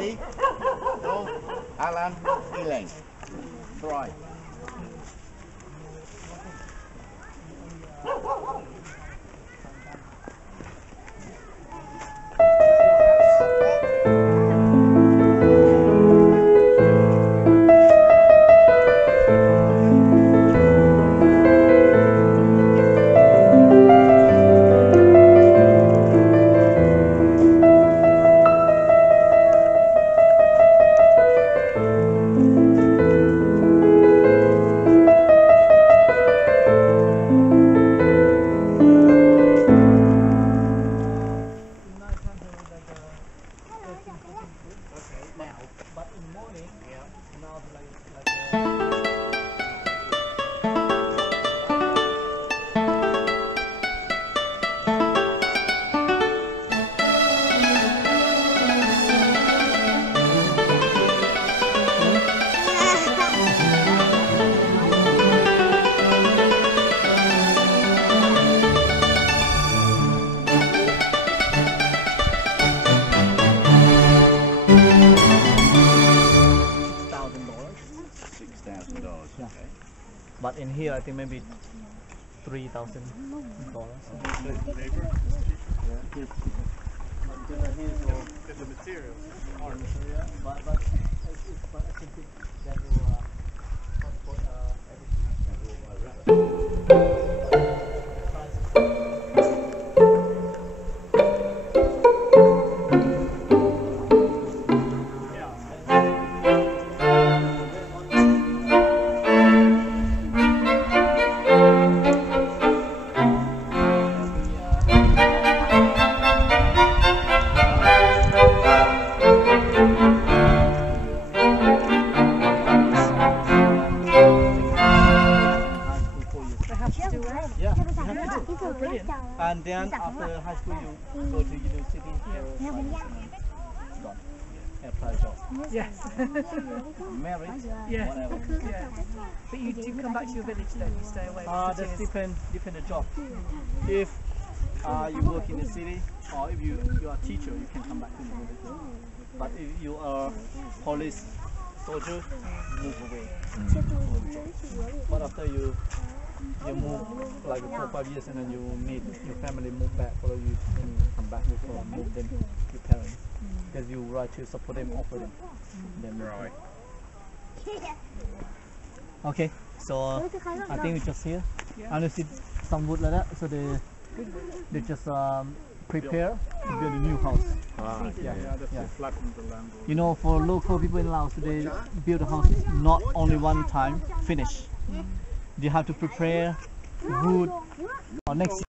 Lee, no, Alan, Elaine. Right. But in here, I think maybe $3,000. Because the materials are but I think that will transport everything. And then after high school, you go to university apply job. Yes. Married. Yeah. Whatever. Yeah. But you do come back to your village then, you stay away for 2 That's years. depend the job. If you work in the city, or if you are a teacher, you can come back to the village. But if you are police, soldier, move away. But after you move like 4 or 5 years, and then you meet your family, move back, follow you, and you come back, you move them to your parents, because you right to support them, offer them. Then Right. Okay, so I think it's just here. Yeah. And you see some wood like that, so they just prepare to build a new house. yeah, that's to flatten the land. You know, for local people in Laos, they build a house not only one time, finish. They have to prepare wood next